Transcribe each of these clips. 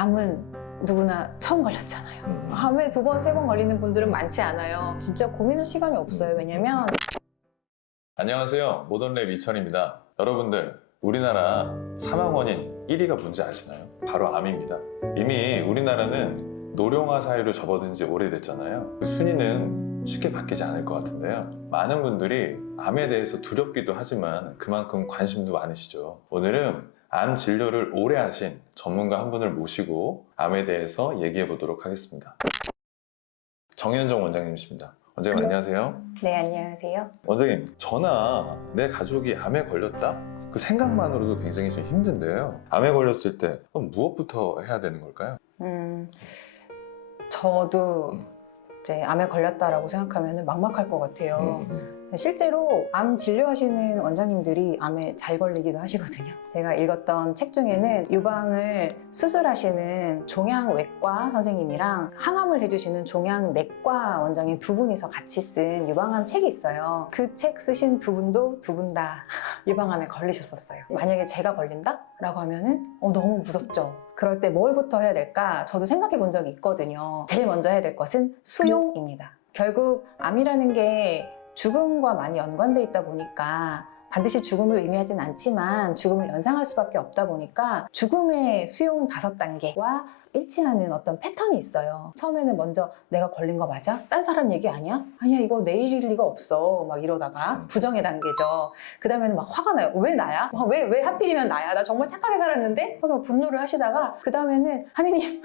암은 누구나 처음 걸렸잖아요. 암에 2번, 3번 걸리는 분들은 많지 않아요. 진짜 고민할 시간이 없어요. 왜냐면 안녕하세요. 모던랩 이천입니다. 여러분들, 우리나라 사망 원인 1위가 뭔지 아시나요? 바로 암입니다. 이미 우리나라는 노령화 사회로 접어든 지 오래됐잖아요. 그 순위는 쉽게 바뀌지 않을 것 같은데요. 많은 분들이 암에 대해서 두렵기도 하지만 그만큼 관심도 많으시죠. 오늘은 암 진료를 오래 하신 전문가 한 분을 모시고 암에 대해서 얘기해 보도록 하겠습니다. 정현정 원장님이십니다. 원장님 안녕하세요. 네, 안녕하세요. 원장님, 저나 내 가족이 암에 걸렸다? 그 생각만으로도 굉장히 좀 힘든데요. 암에 걸렸을 때 그럼 무엇부터 해야 되는 걸까요? 저도 이제 암에 걸렸다라고 생각하면 막막할 것 같아요. 실제로 암 진료하시는 원장님들이 암에 잘 걸리기도 하시거든요. 제가 읽었던 책 중에는 유방을 수술하시는 종양외과 선생님이랑 항암을 해주시는 종양내과 원장님 2분이서 같이 쓴 유방암 책이 있어요. 그 책 쓰신 2분도 2분 다 유방암에 걸리셨었어요. 만약에 제가 걸린다? 라고 하면은 너무 무섭죠. 그럴 때 뭘부터 해야 될까? 저도 생각해 본 적이 있거든요. 제일 먼저 해야 될 것은 수용입니다. 결국 암이라는 게 죽음과 많이 연관돼 있다 보니까 반드시 죽음을 의미하진 않지만 죽음을 연상할 수밖에 없다 보니까 죽음의 수용 5단계와 일치하는 어떤 패턴이 있어요. 처음에는 먼저 내가 걸린 거 맞아? 딴 사람 얘기 아니야? 아니야, 이거 내일일 리가 없어. 막 이러다가 부정의 단계죠. 그 다음에는 막 화가 나요. 왜 나야? 왜 하필이면 나야? 나 정말 착하게 살았는데? 막 분노를 하시다가 그 다음에는 하느님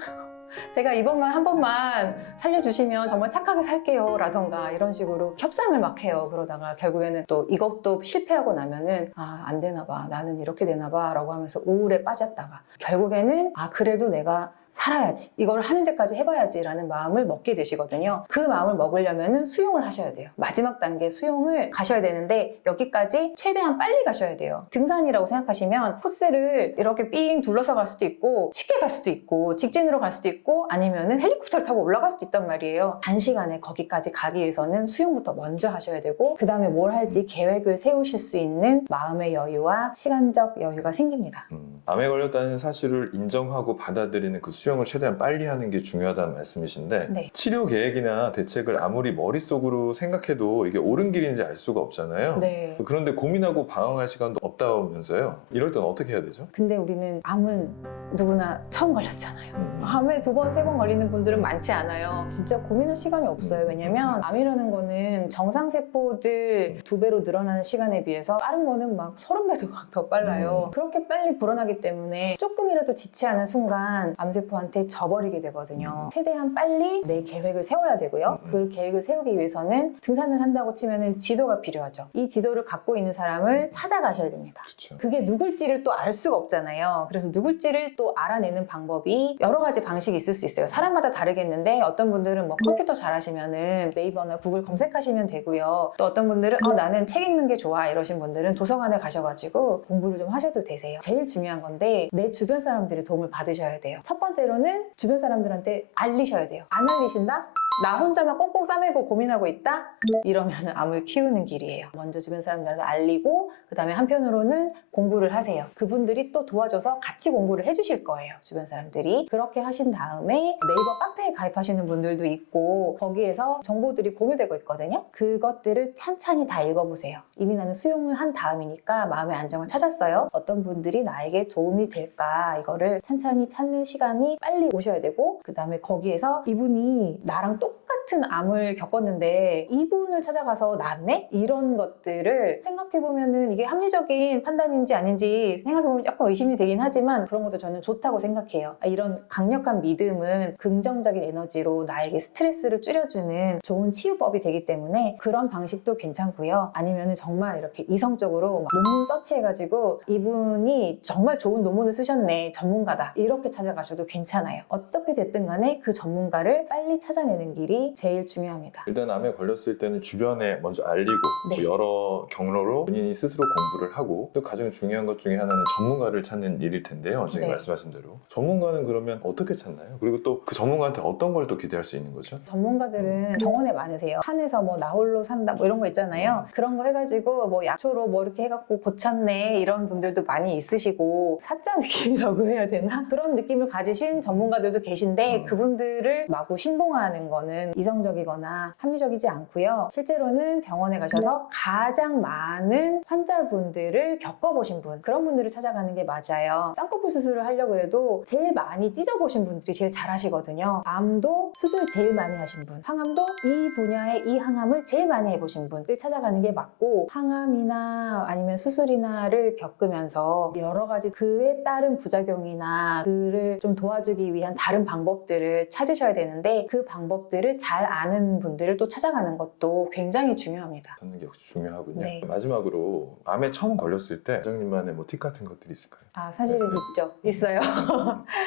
제가 이번만 한 번만 살려주시면 정말 착하게 살게요 라던가 이런 식으로 협상을 막 해요. 그러다가 결국에는 또 이것도 실패하고 나면은 안 되나 봐, 나는 이렇게 되나 봐 라고 하면서 우울에 빠졌다가 결국에는 그래도 내가 살아야지, 이걸 하는 데까지 해봐야지 라는 마음을 먹게 되시거든요. 그 마음을 먹으려면 수용을 하셔야 돼요. 마지막 단계 수용을 가셔야 되는데 여기까지 최대한 빨리 가셔야 돼요. 등산이라고 생각하시면 코스를 이렇게 삥 둘러서 갈 수도 있고 쉽게 갈 수도 있고 직진으로 갈 수도 있고 아니면은 헬리콥터를 타고 올라갈 수도 있단 말이에요. 단시간에 거기까지 가기 위해서는 수용부터 먼저 하셔야 되고 그 다음에 뭘 할지 계획을 세우실 수 있는 마음의 여유와 시간적 여유가 생깁니다. 암에 걸렸다는 사실을 인정하고 받아들이는 그 수용을 최대한 빨리 하는 게 중요하다는 말씀이신데 네. 치료 계획이나 대책을 아무리 머릿속으로 생각해도 이게 옳은 길인지 알 수가 없잖아요. 네. 그런데 고민하고 방황할 시간도 없다면서요. 이럴 때는 어떻게 해야 되죠? 근데 우리는 암은 누구나 처음 걸렸잖아요. 암에 2번, 3번 걸리는 분들은 많지 않아요. 진짜 고민할 시간이 없어요. 왜냐면 암이라는 거는 정상세포들 2배로 늘어나는 시간에 비해서 빠른 거는 막 30배도 막 더 빨라요. 그렇게 빨리 불어나기 때문에 조금이라도 지체하는 순간 암세포한테 져버리게 되거든요. 최대한 빨리 내 계획을 세워야 되고요. 그 계획을 세우기 위해서는 등산을 한다고 치면은 지도가 필요하죠. 이 지도를 갖고 있는 사람을 찾아가셔야 됩니다. 그렇죠. 그게 누굴지를 또 알 수가 없잖아요. 그래서 누굴지를 또 알아내는 방법이 여러 가지 방식이 있을 수 있어요. 사람마다 다르겠는데 어떤 분들은 뭐 컴퓨터 잘하시면은 네이버나 구글 검색하시면 되고요. 또 어떤 분들은 나는 책 읽는 게 좋아 이러신 분들은 도서관에 가셔가지고 공부를 좀 하셔도 되세요. 제일 중요한 건데 내 주변 사람들의 도움을 받으셔야 돼요. 첫 번째로는 주변 사람들한테 알리셔야 돼요. 안 알리신다? 나 혼자만 꽁꽁 싸매고 고민하고 있다? 이러면 암을 키우는 길이에요. 먼저 주변 사람들한테 알리고 그 다음에 한편으로는 공부를 하세요. 그분들이 또 도와줘서 같이 공부를 해주실 거예요. 주변 사람들이. 그렇게 하신 다음에 네이버 카페에 가입하시는 분들도 있고 거기에서 정보들이 공유되고 있거든요. 그것들을 찬찬히 다 읽어보세요. 이미 나는 수용을 한 다음이니까 마음의 안정을 찾았어요. 어떤 분들이 나에게 도움이 될까 이거를 찬찬히 찾는 시간이 빨리 오셔야 되고 그 다음에 거기에서 이분이 나랑 똑같은 암을 겪었는데 이분을 찾아가서 낫네? 이런 것들을 생각해보면은 이게 합리적인 판단인지 아닌지 생각해보면 약간 의심이 되긴 하지만 그런 것도 저는 좋다고 생각해요. 이런 강력한 믿음은 긍정적인 에너지로 나에게 스트레스를 줄여주는 좋은 치유법이 되기 때문에 그런 방식도 괜찮고요. 아니면은 정말 이렇게 이성적으로 막 논문 서치해가지고 이분이 정말 좋은 논문을 쓰셨네, 전문가다 이렇게 찾아가셔도 괜찮아요. 어떻게 됐든 간에 그 전문가를 빨리 찾아내는 길이 제일 중요합니다. 일단 암에 걸렸을 때는 주변에 먼저 알리고 네. 여러 경로로 본인이 스스로 공부를 하고 또 가장 중요한 것 중에 하나는 전문가를 찾는 일일 텐데요. 원장님 네. 말씀하신 대로 전문가는 그러면 어떻게 찾나요? 그리고 또 그 전문가한테 어떤 걸 또 기대할 수 있는 거죠? 전문가들은 병원에 많으세요. 한에서 뭐 나 홀로 산다 뭐 이런 거 있잖아요. 그런 거 해가지고 뭐 약초로 뭐 이렇게 해갖고 고쳤네 이런 분들도 많이 있으시고 사짜 느낌이라고 해야 되나? 그런 느낌을 가지신 전문가들도 계신데 그분들을 마구 신봉하는 거는 이성적이거나 합리적이지 않고요. 실제로는 병원에 가셔서 가장 많은 환자분들을 겪어보신 분 그런 분들을 찾아가는 게 맞아요. 쌍꺼풀 수술을 하려고 해도 제일 많이 찢어보신 분들이 제일 잘하시거든요. 암도 수술 제일 많이 하신 분, 항암도 이 분야의 이 항암을 제일 많이 해보신 분을 찾아가는 게 맞고 항암이나 아니면 수술이나를 겪으면서 여러 가지 그에 따른 부작용이나 그를 좀 도와주기 위한 다른 방법들을 찾으셔야 되는데 그 방법들을 잘 아는 분들을 또 찾아가는 것도 굉장히 중요합니다. 찾는 게 역시 중요하군요. 네. 마지막으로 암에 처음 걸렸을 때 원장님만의 뭐 팁 같은 것들이 있을까요? 사실은 있죠. 있어요.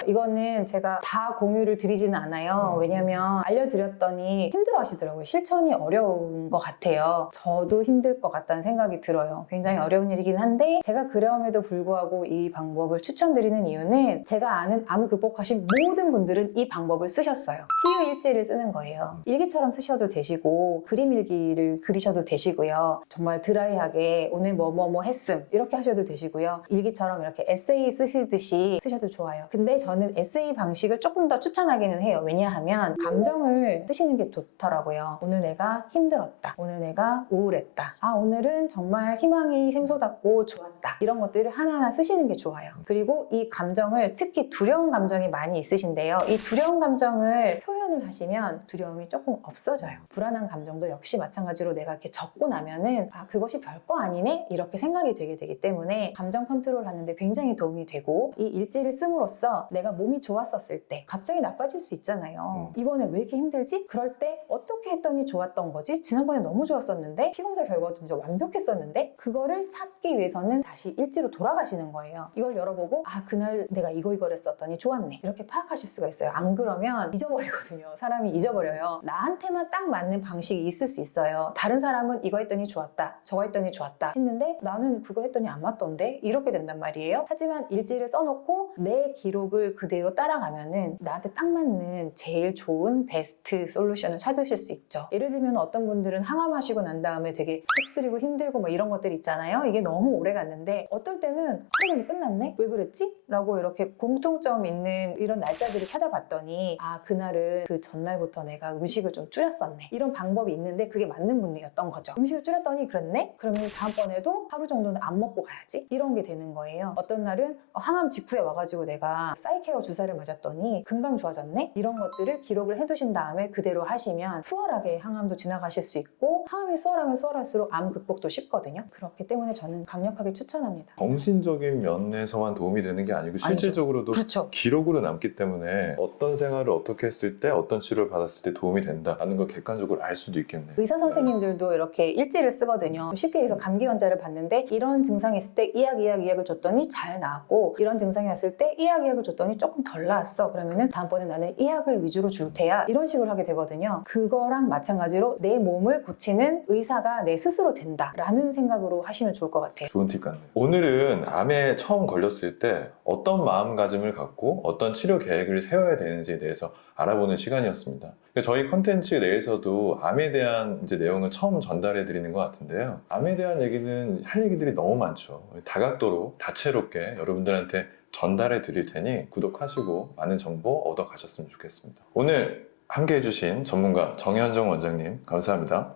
이거는 제가 다 공유를 드리지는 않아요. 왜냐면 알려드렸더니 힘들어 하시더라고요. 실천이 어려운 것 같아요. 저도 힘들 것 같다는 생각이 들어요. 굉장히 어려운 일이긴 한데 제가 그럼에도 불구하고 이 방법을 추천드리는 이유는 제가 아는 암을 극복하신 모든 분들은 이 방법을 쓰셨어요. 치유 일지를 쓰는 거예요. 일기처럼 쓰셔도 되시고 그림 일기를 그리셔도 되시고요. 정말 드라이하게 오늘 뭐뭐뭐 했음 이렇게 하셔도 되시고요. 일기처럼 이렇게 에세이 쓰시듯이 쓰셔도 좋아요. 근데 저는 에세이 방식을 조금 더 추천하기는 해요. 왜냐하면 감정을 쓰시는 게 좋더라고요. 오늘 내가 힘들었다. 오늘 내가 우울했다. 오늘은 정말 희망이 샘솟았고 좋았다. 이런 것들을 하나하나 쓰시는 게 좋아요. 그리고 이 감정을 특히 두려운 감정이 많이 있으신데요. 이 두려운 감정을 표현을 하시면 두려움이 조금 없어져요. 불안한 감정도 역시 마찬가지로 내가 이렇게 적고 나면은 그것이 별거 아니네? 이렇게 생각이 되기 때문에 감정 컨트롤 하는데 굉장히 도움이 되고 이 일지를 씀으로써 내가 몸이 좋았었을 때 갑자기 나빠질 수 있잖아요. 이번에 왜 이렇게 힘들지? 그럴 때 어떻게 했더니 좋았던 거지? 지난번에 너무 좋았었는데 피검사 결과도 진짜 완벽했었는데 그거를 찾기 위해서는 다시 일지로 돌아가시는 거예요. 이걸 열어보고 그날 내가 이거를 했었더니 좋았네 이렇게 파악하실 수가 있어요. 안 그러면 잊어버리거든요. 사람이 잊어버려요. 나한테만 딱 맞는 방식이 있을 수 있어요. 다른 사람은 이거 했더니 좋았다 저거 했더니 좋았다 했는데 나는 그거 했더니 안 맞던데 이렇게 된단 말이에요. 하지만 일지를 써놓고 내 기록을 그대로 따라가면은 나한테 딱 맞는 제일 좋은 베스트 솔루션을 찾으실 수 있죠. 예를 들면 어떤 분들은 항암하시고 난 다음에 되게 속 쓰리고 힘들고 뭐 이런 것들 있잖아요. 이게 너무 오래 갔는데 어떨 때는 하루 만에 끝났네? 왜 그랬지? 라고 이렇게 공통점 있는 이런 날짜들을 찾아봤더니 그날은 그 전날부터 내가 음식을 좀 줄였었네. 이런 방법이 있는데 그게 맞는 분이었던 거죠. 음식을 줄였더니 그랬네? 그러면 다음번에도 하루 정도는 안 먹고 가야지. 이런 게 되는 거예요. 어떤 날은 항암 직후에 와가지고 내가 사이케어 주사를 맞았더니 금방 좋아졌네? 이런 것들을 기록을 해두신 다음에 그대로 하시면 수월하게 항암도 지나가실 수 있고 항암이 수월하면 수월할수록 암 극복도 쉽거든요. 그렇기 때문에 저는 강력하게 추천합니다. 정신적인 면에서만 도움이 되는 게 아니고 실질적으로도 그렇죠. 기록으로 남기 때문에 어떤 생활을 어떻게 했을 때 어떤 치료를 받았을 때 도움이 된다는 걸 객관적으로 알 수도 있겠네요. 의사 선생님들도 이렇게 일지를 쓰거든요. 쉽게 해서 감기 환자를 봤는데 이런 증상이 있을 때 이 약을 줬더니 잘 나았고 이런 증상이 왔을 때 이 약을 줬더니 조금 덜 나았어. 그러면은 다음번에 나는 이 약을 위주로 줄 테야. 이런 식으로 하게 되거든요. 그거랑 마찬가지로 내 몸을 고치는 의사가 내 스스로 된다라는 생각으로 하시면 좋을 것 같아요. 좋은 팁 같네요. 오늘은 암에 처음 걸렸을 때 어떤 마음가짐을 갖고 어떤 치료 계획을 세워야 되는지에 대해서 알아보는 시간이었습니다. 저희 컨텐츠 내에서도 암에 대한 내용을 처음 전달해 드리는 것 같은데요. 암에 대한 얘기는 할 얘기들이 너무 많죠. 다각도로 다채롭게 여러분들한테 전달해 드릴 테니 구독하시고 많은 정보 얻어 가셨으면 좋겠습니다. 오늘 함께 해주신 전문가 정현정 원장님 감사합니다.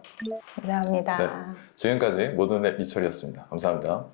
감사합니다. 지금까지 모던랩 이철이었습니다. 감사합니다.